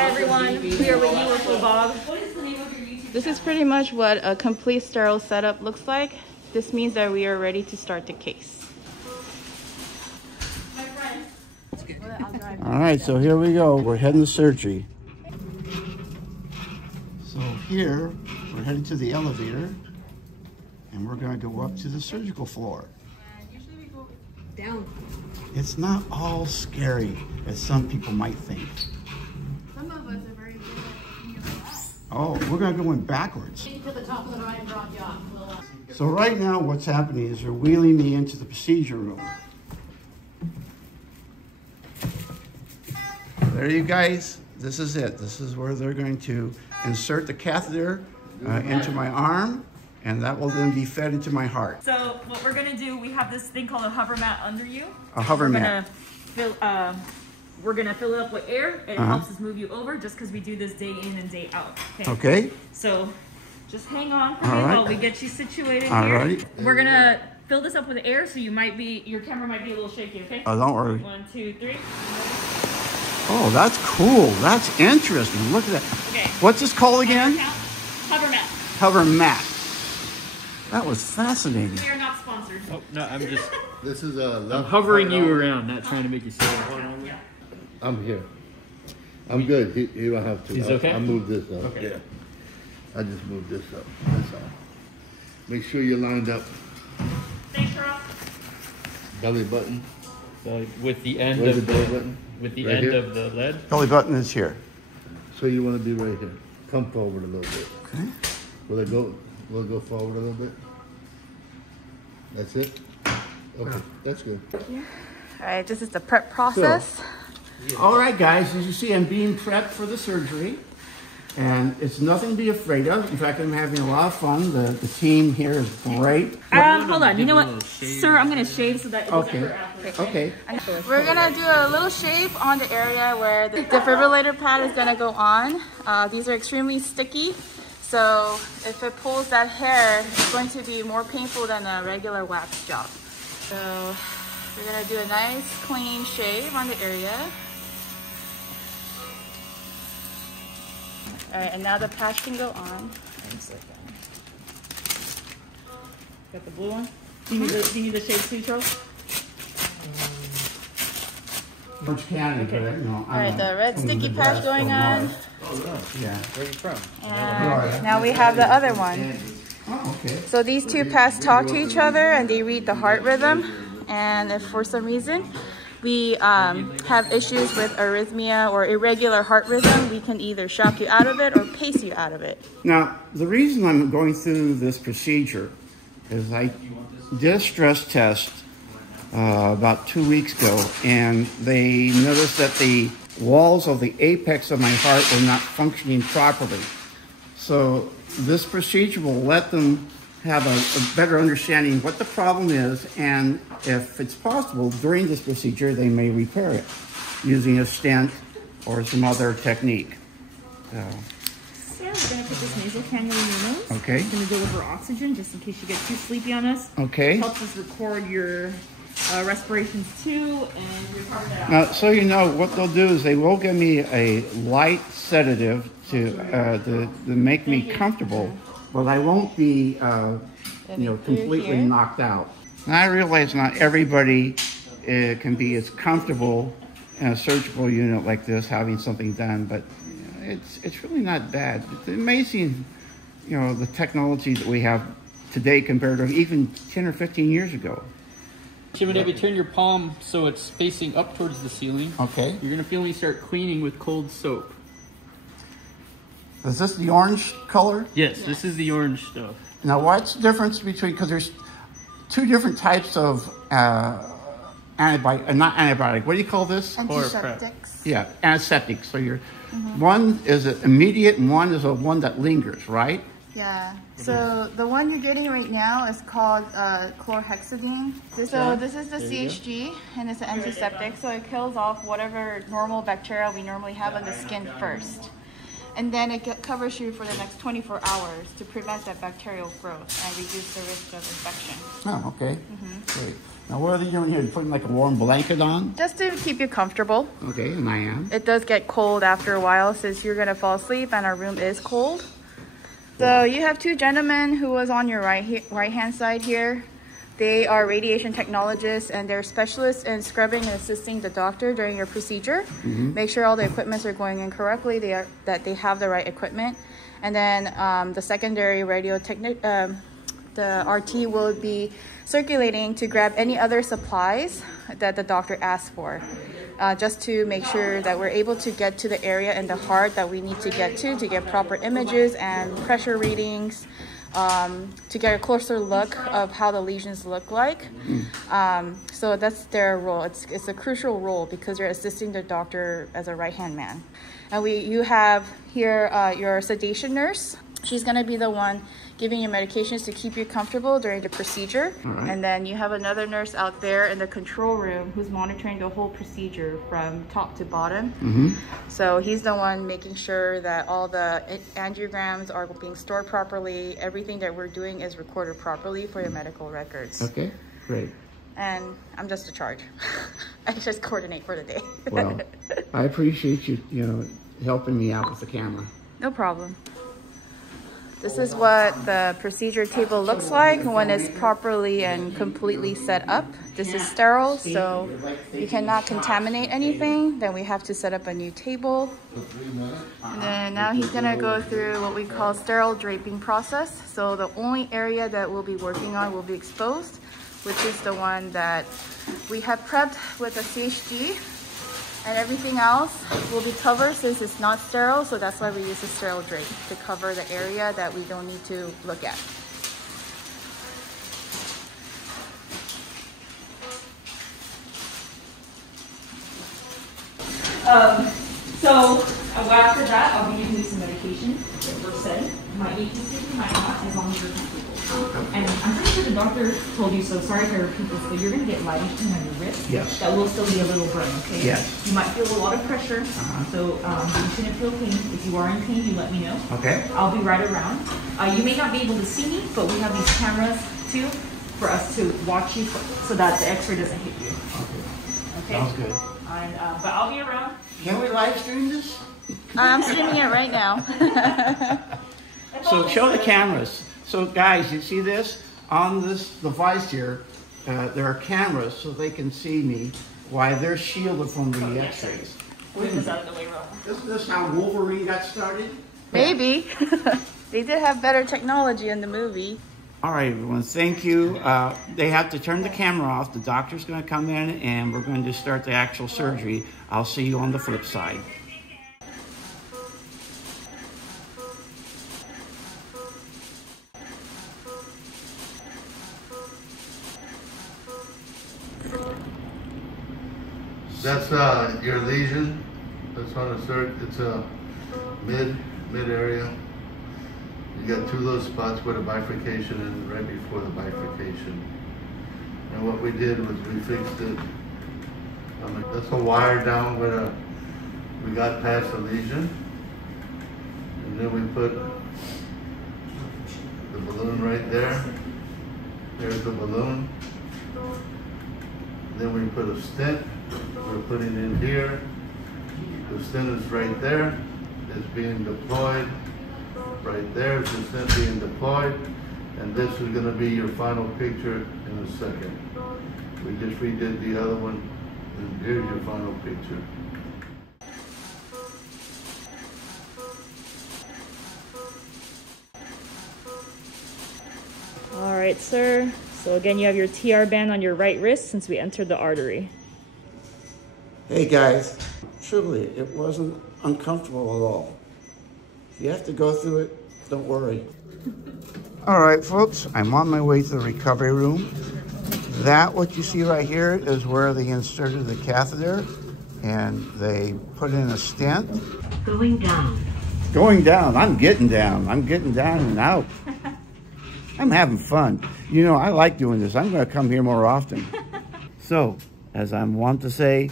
Hi everyone, we are with UFO Bob. This is pretty much what a complete sterile setup looks like. This means that we are ready to start the case. All right, so here we go. We're heading to surgery. So here, we're heading to the elevator, and we're going to go up to the surgical floor. Usually we go down. It's not all scary, as some people might think. Some of us are very good at being relaxed. Oh, we're going to go in backwards. Take you to the top of the ride and drop you off. So right now, what's happening is they're wheeling me into the procedure room. There you guys, this is it. This is where they're going to insert the catheter into my arm, and that will then be fed into my heart. So what we're gonna do, we have this thing called a hover mat under you. A hover mat. We're gonna fill it up with air, and it helps us move you over just because we do this day in and day out. Okay. So just hang on for me while we get you situated here. Alrighty. We're gonna fill this up with air, so your camera might be a little shaky, okay? Oh, don't worry. 1, 2, 3. Oh, that's cool. That's interesting. Look at that. Okay. What's this called again? Hover mat. Hover mat. That was fascinating. We are not sponsored. Oh, no, I'm just This is I'm hovering you around, not trying to make you sit. Yeah. I'm here. I'm good. You don't have to. He's okay? I moved this up. Okay. Yeah. I just moved this up. That's all. Make sure you're lined up. Thanks, Ross. Belly button. With the end Where's of the belly button? with the Right end here? of the lead. Belly button is here. So you want to be right here. Come forward a little bit. Okay. Will it go? Will it go forward a little bit? That's it. Okay, that's good. All right, this is the prep process. All right, guys, as you see, I'm being prepped for the surgery, and it's nothing to be afraid of. In fact, I'm having a lot of fun. The team here is great. Hold on. You know what, sir? I'm gonna shave so that it doesn't hurt after. Okay. We're gonna do a little shave on the area where the defibrillator pad is gonna go on. These are extremely sticky, so if it pulls that hair, it's going to be more painful than a regular wax job. So we're gonna do a nice clean shave on the area. All right, and now the patch can go on. Got the blue one? Do you need the shade too, Charles? Orange County, Okay. but no. All right, the red sticky patch going on. Yeah. Where are you from? And now we have the other one. Oh, okay. So these two pads talk to each other and they read the heart rhythm. And if for some reason we have issues with arrhythmia or irregular heart rhythm, we can either shock you out of it or pace you out of it. Now, the reason I'm going through this procedure is I did a stress test about 2 weeks ago, and they noticed that the walls of the apex of my heart were not functioning properly. So this procedure will let them have a better understanding of what the problem is, and if it's possible, during this procedure, they may repair it using a stent or some other technique. Sarah, we're gonna put this nasal cannula in your nose. Okay. It's gonna deliver oxygen just in case you get too sleepy on us. Okay. It helps us record your respirations too, and your carbon dioxide. Now, so you know, what they'll do is they will give me a light sedative to make me comfortable, but I won't be, completely knocked out. And I realize not everybody can be as comfortable in a surgical unit like this, having something done, but it's really not bad. It's amazing, the technology that we have today compared to even 10 or 15 years ago. Whenever you turn your palm so it's facing up towards the ceiling, Okay. you're gonna feel when you start cleaning with cold soap. Is this the orange color? Yes, this is the orange stuff. Now, what's the difference between, because there's two different types of not antibiotic, what do you call this? Antiseptics. Yeah, antiseptic. So one is immediate and one is one that lingers, right? Yeah. So the one you're getting right now is called chlorhexidine. So this is the CHG, and it's an antiseptic, so it kills off whatever normal bacteria we normally have on the skin first. And then it covers you for the next 24 hours to prevent that bacterial growth and reduce the risk of infection. Oh, okay. Great. Now, what are they doing here? You putting like a warm blanket on? Just to keep you comfortable. Okay, and I am. It does get cold after a while since you're gonna fall asleep and our room is cold. So you have two gentlemen who was on your right hand side here. They are radiation technologists and they're specialists in scrubbing and assisting the doctor during your procedure. Make sure all the equipments are going in correctly, that they have the right equipment. And then the secondary radio technique, the RT will be circulating to grab any other supplies that the doctor asks for, just to make sure that we're able to get to the area in the heart that we need to get proper images and pressure readings, to get a closer look of how the lesions look like. So that's their role. It's a crucial role because you're assisting the doctor as a right-hand man. And you have here your sedation nurse. She's gonna be the one giving you medications to keep you comfortable during the procedure. And then you have another nurse out there in the control room who's monitoring the whole procedure from top to bottom. So he's the one making sure that all the angiograms are being stored properly. Everything that we're doing is recorded properly for your medical records. Okay, great. And I'm just in charge. I just coordinate for the day. Well, I appreciate you, helping me out with the camera. No problem. This is what the procedure table looks like when it's properly and completely set up. This is sterile, so you cannot contaminate anything. Then we have to set up a new table. And then now he's gonna go through what we call sterile draping process. So the only area that we'll be working on will be exposed, which is the one that we have prepped with a CHG. And everything else will be covered since it's not sterile, so that's why we use a sterile drape to cover the area that we don't need to look at. So after that, I'll be using some medication for Stent. My agency might not, as long as you're comfortable. And I'm pretty sure the doctor told you so. Sorry if I repeat this, but you're going to get lighting on your wrist. Yes. That will still be a little burn, okay? Yes. You might feel a lot of pressure, so you shouldn't feel pain. If you are in pain, you let me know. Okay. I'll be right around. You may not be able to see me, but we have these cameras too for us to watch you so that the X-ray doesn't hit you. Okay. Sounds good. And, but I'll be around. Can we live stream this? I'm streaming it right now. So show the cameras. So guys, you see this? On this device here, there are cameras so they can see me while they're shielded from the x-rays. Move this out of the way, Rob. Isn't this how Wolverine got started? Maybe. They did have better technology in the movie. All right, everyone, thank you. They have to turn the camera off. The doctor's gonna come in and we're going to start the actual surgery. I'll see you on the flip side. That's your lesion. That's on a it's a mid area. You got two little spots where the bifurcation is, right before the bifurcation. And what we did was we fixed it. That's a wire down where we got past the lesion. And then we put the balloon right there. There's the balloon. Then we put a stent. We're putting in here. The stent is right there. It's being deployed. Right there is the stent being deployed. And this is going to be your final picture in a second. We just redid the other one. And here's your final picture. All right, sir. So again, you have your TR band on your right wrist since we entered the artery. Hey guys, truly, it wasn't uncomfortable at all. If you have to go through it, don't worry. All right, folks, I'm on my way to the recovery room. That, what you see right here, is where they inserted the catheter and they put in a stent. Going down. Going down, I'm getting down. I'm getting down and out. I'm having fun. You know, I like doing this. I'm gonna come here more often. So, as I want to say,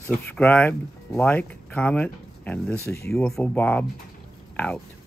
subscribe, like, comment, and this is UFO Bob out.